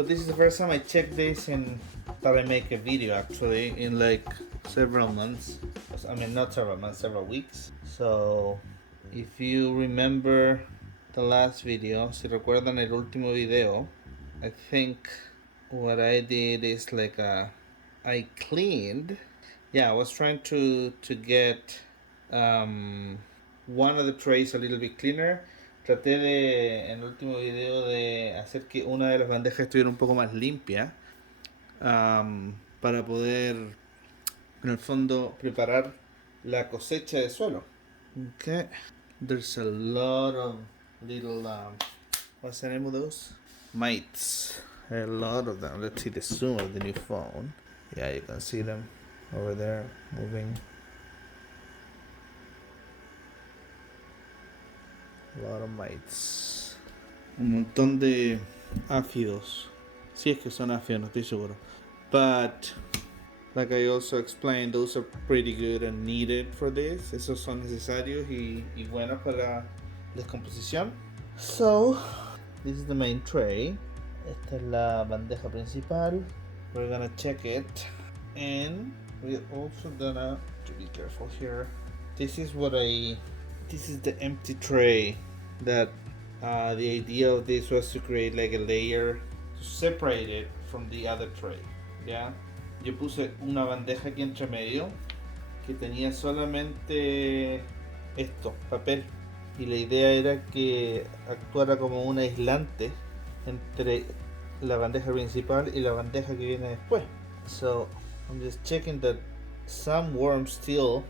So this is the first time I checked this and thought I make a video actually in like several months. I mean not several months, several weeks. So if you remember the last video, si recuerdan el último video, I think what I did is like I cleaned. Yeah, I was trying to get one of the trays a little bit cleaner. Traté de, en el último video, de hacer que una de las bandejas estuviera un poco más limpia, para poder, en el fondo, preparar la cosecha de suelo. Okay, there's a lot of little, what's the name of those? Mites. A lot of them. Let's see the zoom of the new phone. Yeah, you can see them over there moving. A lot of mites. Un montón de áfidos. Si es que son áfidos, no estoy seguro. But, like I also explained, those are pretty good and needed for this. Esos son necesarios y buenos para la descomposición. So, this is the main tray. Esta es la bandeja principal. We're gonna check it. And we're also gonna, to be careful here. This is the empty tray that the idea of this was to create like a layer to separate it from the other tray. ¿Ya? Yo puse una bandeja aquí entre medio que tenía solamente esto, papel, y la idea era que actuara como un aislante entre la bandeja principal y la bandeja que viene después. So I'm just checking that some worms still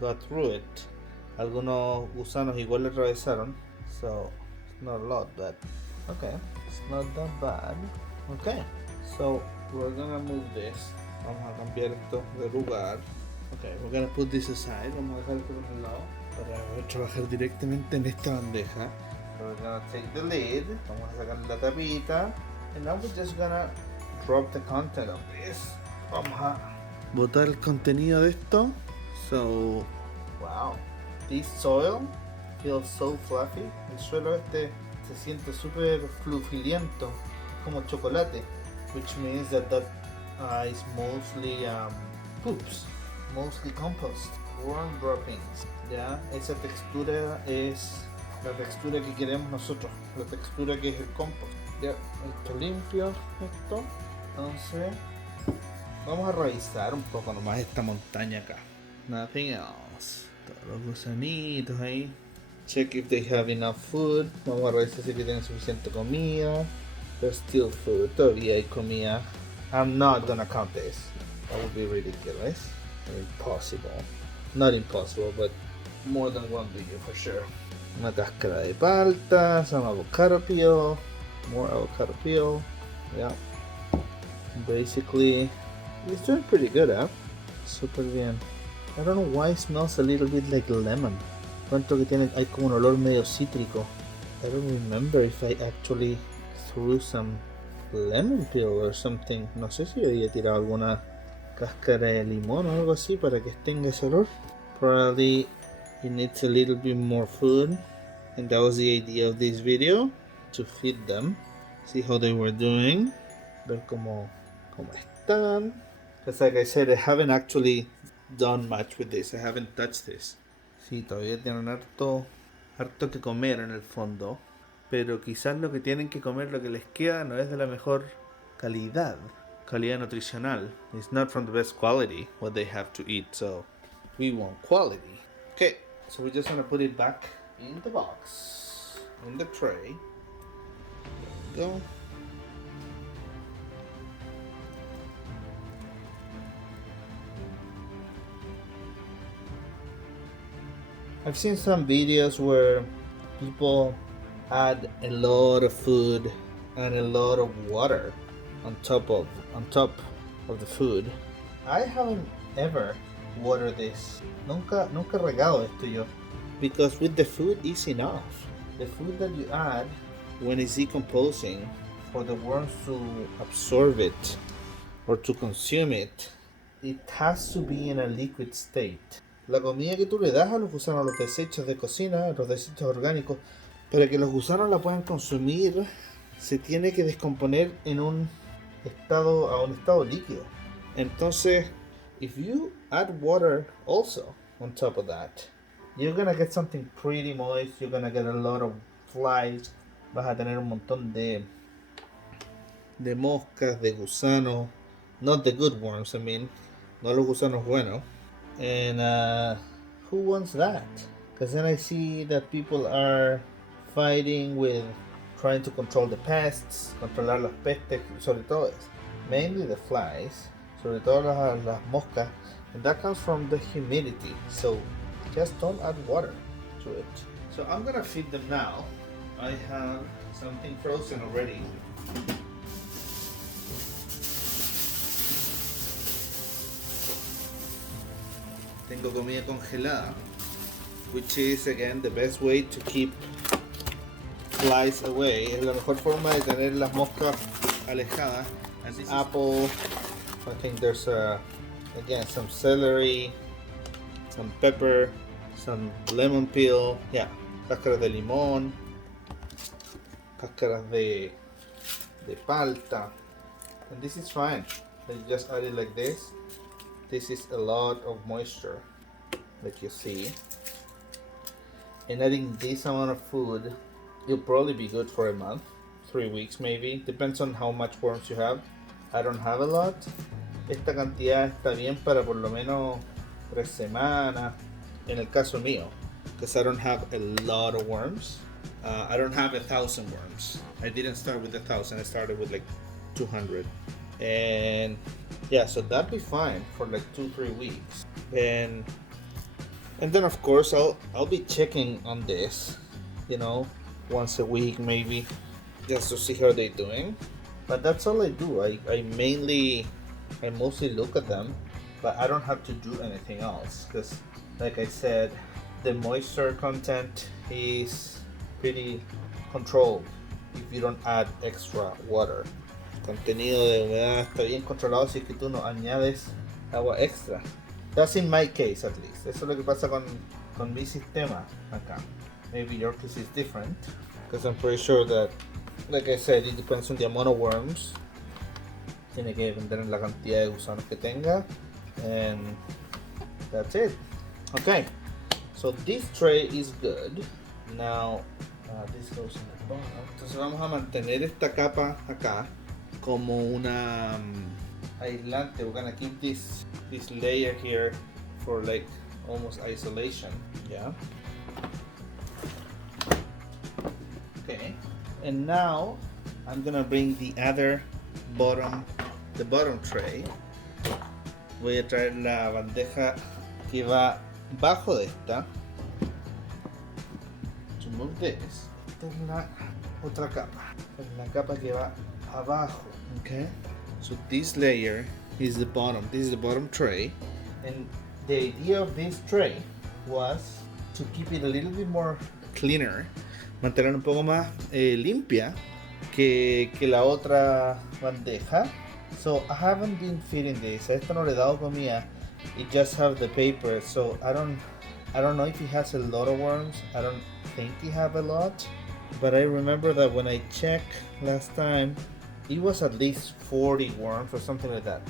got through it. Algunos gusanos igual le atravesaron. So it's not a lot, but okay, it's not that bad. Okay, so we're gonna move this. Vamos a cambiar esto de lugar. Okay, we're gonna put this aside. Vamos a dejar esto por un lado para trabajar directamente en esta bandeja. So we're gonna take the lid. Vamos a sacar la tapita. And now we're just gonna drop the content of this. Vamos a botar el contenido de esto. So, wow, this soil feels so fluffy. El suelo este se siente súper flufiliento, como chocolate, which means that is mostly poops, mostly compost, worm droppings. Ya, esa textura es la textura que queremos nosotros, la textura que es el compost. Ya, esto limpio, esto. Entonces, vamos a revisar un poco nomás esta montaña acá. Nothing else. Todos los gusanitos ahí. Check if they have enough food. Vamos a revisar si tienen suficiente comida. There's still food. Todavía hay comida. I'm not gonna count this. That would be ridiculous. Impossible. Not impossible, but more than one video for sure. Una cáscara de palta, some avocado peel, more avocado peel. Yeah. Basically, it's doing pretty good, huh? Super bien. I don't know why it smells a little bit like lemon. Cuento que hay como un olor medio cítrico. I don't remember if I actually threw some lemon peel or something. No sé si había tirado alguna cáscara de limón o algo así para que tenga ese olor. Probably it needs a little bit more food, and that was the idea of this video, to feed them, see how they were doing, ver cómo están. Because like I said, I haven't actually done much with this. I haven't touched this. Sí, todavía tienen harto que comer en el fondo, pero quizás lo que tienen que comer, lo que les queda, no es de la mejor calidad nutricional. It's not from the best quality what they have to eat, so we want quality. Okay, so we're just gonna put it back in the box, in the tray. There we go. I've seen some videos where people add a lot of food and a lot of water on top of the food. I haven't ever watered this. Nunca regado esto yo. Because with the food is enough. The food that you add when it's decomposing, for the worms to absorb it or to consume it, it has to be in a liquid state. La comida que tú le das a los gusanos, los desechos de cocina, los desechos orgánicos, para que los gusanos la puedan consumir, se tiene que descomponer en un a un estado líquido. Entonces, if you add water also on top of that, you're gonna get something pretty moist. You're gonna get a lot of flies. Vas a tener un montón de moscas, de gusanos. Not the good worms, I mean. No los gusanos buenos. And who wants that? Because then I see that people are fighting with trying to control the pests, controlar las pestes, sobre todo, mainly the flies, sobre todo las moscas, and that comes from the humidity. So just don't add water to it. So I'm gonna feed them now. I have something frozen already. Tengo comida congelada, which is again the best way to keep flies away. Es la mejor forma de tener las moscas alejadas. And this apple, I think there's again some celery, some pepper, some lemon peel, yeah, cáscaras de limón, cáscaras de palta, and this is fine. You just add it like this. This is a lot of moisture, like you see. And adding this amount of food, it'll probably be good for a month, 3 weeks maybe. Depends on how much worms you have. I don't have a lot. Esta cantidad está bien para por lo menos 3 semanas. En el caso mío, because I don't have a lot of worms. I don't have 1,000 worms. I didn't start with 1,000. I started with like 200. And yeah, so that'd be fine for like 2-3 weeks. And then of course I'll be checking on this, you know, once a week maybe, just to see how they're doing. But that's all I do. I mostly look at them, but I don't have to do anything else because, like I said, the moisture content is pretty controlled if you don't add extra water. Contenido de humedad está bien controlado si es que tú no añades agua extra. That's in my case at least. Eso es lo que pasa con mi sistema acá. Maybe your case is different, because I'm pretty sure that, like I said, it depends on the amount of worms. Tiene que depender en la cantidad de gusanos que tenga. And that's it. Okay, so this tray is good. Now, this goes in the bottom. Entonces vamos a mantener esta capa acá como una aislante. We're gonna keep this layer here for like almost isolation. Yeah. Okay. And now I'm gonna bring the bottom tray. Voy a traer la bandeja que va bajo de esta. To move this. Esta es la otra capa. Esta es la capa que va abajo. Okay. So this layer is the bottom. This is the bottom tray. And the idea of this tray was to keep it a little bit more cleaner. Mantener un poco más limpia que la otra bandeja. So I haven't been feeding this. A esto no le he dado comida. It just have the paper. So I don't know if it has a lot of worms. I don't think it have a lot. But I remember that when I checked last time, it was at least 40 worms or something like that.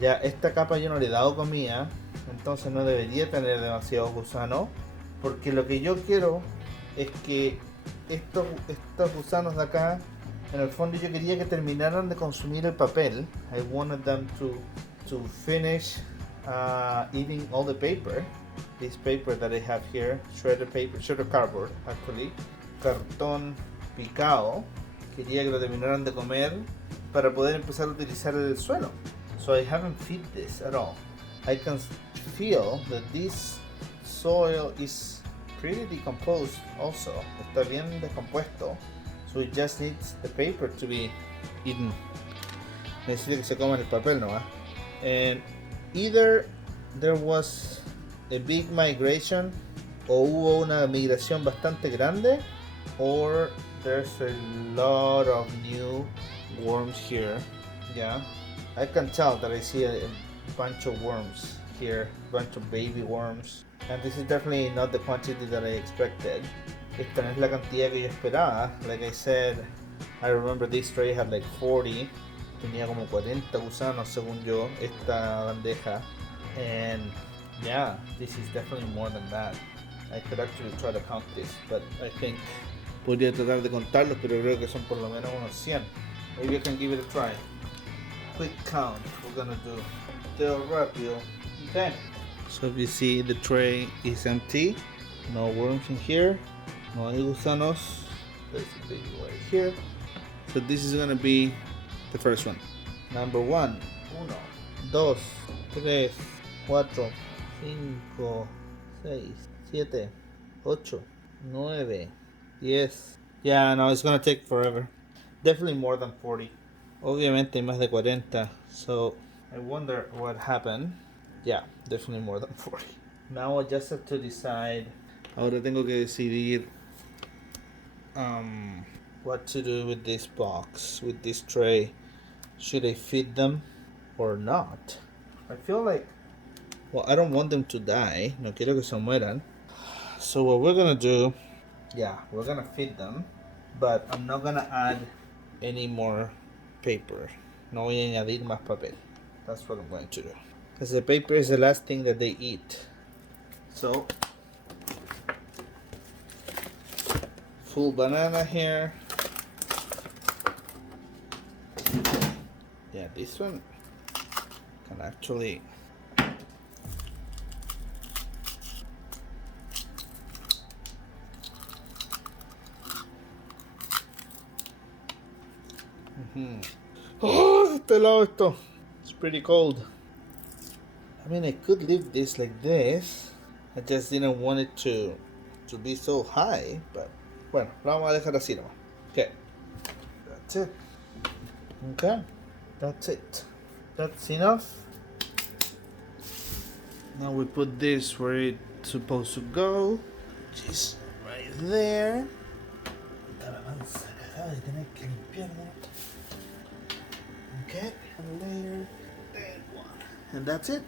Ya esta capa yo no le he dado comida, entonces no debería tener demasiado gusano, porque lo que yo quiero es que estos gusanos de acá, en el fondo yo quería que terminaran de consumir el papel. I wanted them to finish eating all the paper. This paper that I have here, shredded cardboard actually, cartón picado. Quería que lo terminaran de comer para poder empezar a utilizar el suelo. So I haven't fed this at all. I can feel that this soil is pretty decomposed also. Está bien descompuesto. So it just needs the paper to be eaten. Necesita que se coman el papel nomás. And either there was a big migration, o hubo una migración bastante grande, or there's a lot of new worms here. Yeah, I can tell that I see a bunch of worms here, a bunch of baby worms, and this is definitely not the quantity that I expected. Esta no es la cantidad que yo esperaba. Like I said, I remember this tray had like 40. Tenía como 40 gusanos según yo, esta bandeja. And yeah, this is definitely more than that. I could actually try to count this, but I think podría tratar de contarlos, pero creo que son por lo menos unos 100. Maybe I can give it a try. Quick count, we're gonna do del rápido. Okay. So if you see, the tray is empty. No worms in here. No hay gusanos. There's a big right here. So this is gonna be the first one. Number 1. 1, 2, 3, 4, 5, 6, 7, 8, 9, 10. Yeah, no, it's gonna take forever. Definitely more than 40. Obviamente más de 40. So I wonder what happened. Yeah, definitely more than 40. Now I just have to decide. Ahora tengo que decidir what to do with this box, with this tray. Should I feed them or not? I feel like, well, I don't want them to die. No quiero que se mueran. So what we're gonna do, yeah, we're gonna feed them, but I'm not gonna add any more paper. No voy a añadir más papel. That's what I'm going to do. Because the paper is the last thing that they eat. So, full banana here. Yeah, this one can actually Oh, está helado esto. It's pretty cold. I mean, I could leave this like this. I just didn't want it to be so high, but bueno, lo vamos a dejar así nomás. Okay, that's it. Okay, that's it. That's enough. Now we put this where it's supposed to go, which is right there. Okay, and later that one. And that's it.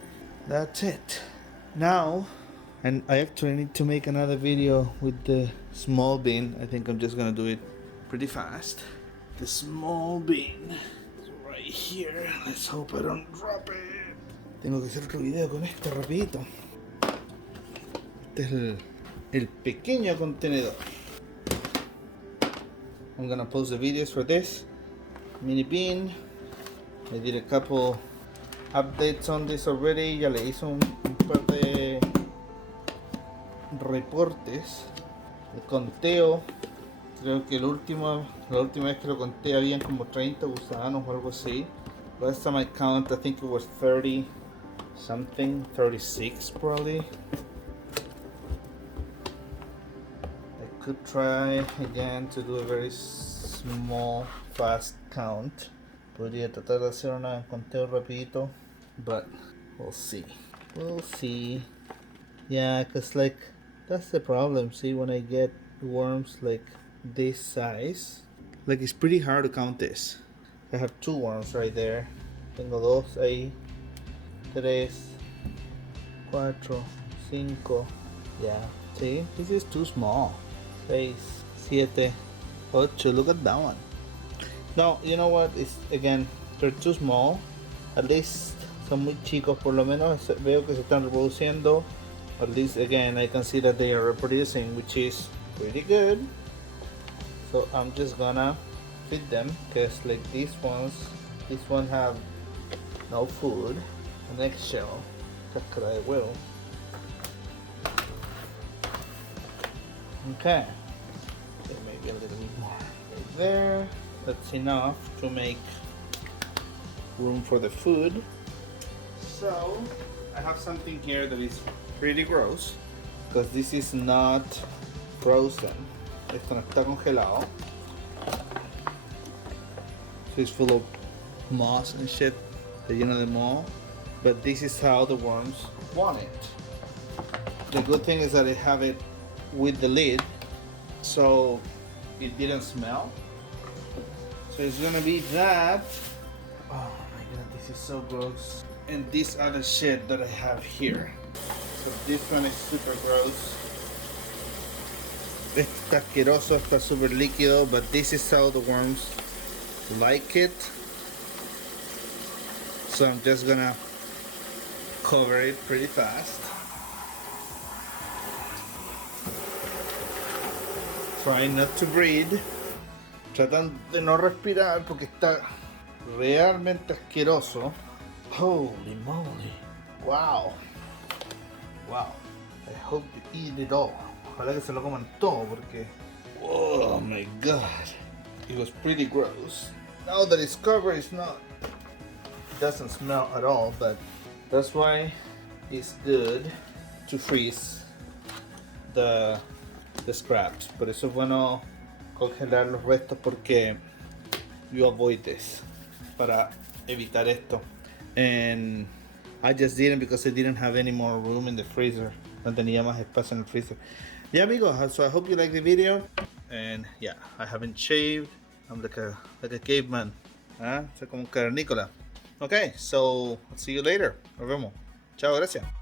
That's it. Now, and I actually need to make another video with the small bin. I think I'm just gonna do it pretty fast. The small bin is right here. Let's hope I don't drop it. Tengo que hacer otro video con esto rapidito. Este es el pequeño contenedor. I'm gonna post the videos for this mini bin. I did a couple updates on this already. Ya le hice un par de reportes de conteo. Creo que la última vez que lo conté habían como 30 gusanos o algo así. Last time I count, I think it was 30 something, 36 probably. I could try again to do a very small, fast count. Podría tratar de hacer un conteo rapidito, but we'll see. We'll see. Yeah, cause like that's the problem. See, when I get worms like this size, like it's pretty hard to count this. I have 2 worms right there. Tengo 2 ahí. 3, 4, 5. Yeah. See, this is too small. 6, 7, 8. Look at that one. No, you know what? It's again, they're too small. At least son muy chicos. Por lo menos veo que se están reproduciendo. At least again, I can see that they are reproducing, which is pretty good. So I'm just gonna feed them, because like these ones, this one have no food. The next shell, I will. Okay, so maybe a little bit more right there. That's enough to make room for the food. So I have something here that is pretty gross, because this is not frozen. Esto no está congelado. So it's full of moss and shit. Está lleno de moho. But this is how the worms want it. The good thing is that I have it with the lid, so it didn't smell. So it's gonna be that. Oh my god, this is so gross. And this other shit that I have here. So this one is super gross. Está asqueroso, está super líquido, but this is how the worms like it. So I'm just gonna cover it pretty fast. Try not to breathe. Tratan de no respirar porque está realmente asqueroso. Holy moly. Wow. Wow. I hope you eat it all. Ojalá que se lo coman todo porque... Oh my god. It was pretty gross. Now that it's covered, it's not... It doesn't smell at all, but that's why it's good to freeze the scraps. Por eso es bueno congelar los restos porque you avoid this. Para evitar esto. And I just didn't because I didn't have any more room in the freezer. No tenía más espacio en el freezer. Yeah, amigos, so I hope you like the video. And yeah, I haven't shaved. I'm like a caveman. Soy como un cavernícola. Okay, so I'll see you later. Nos vemos. Chao, gracias.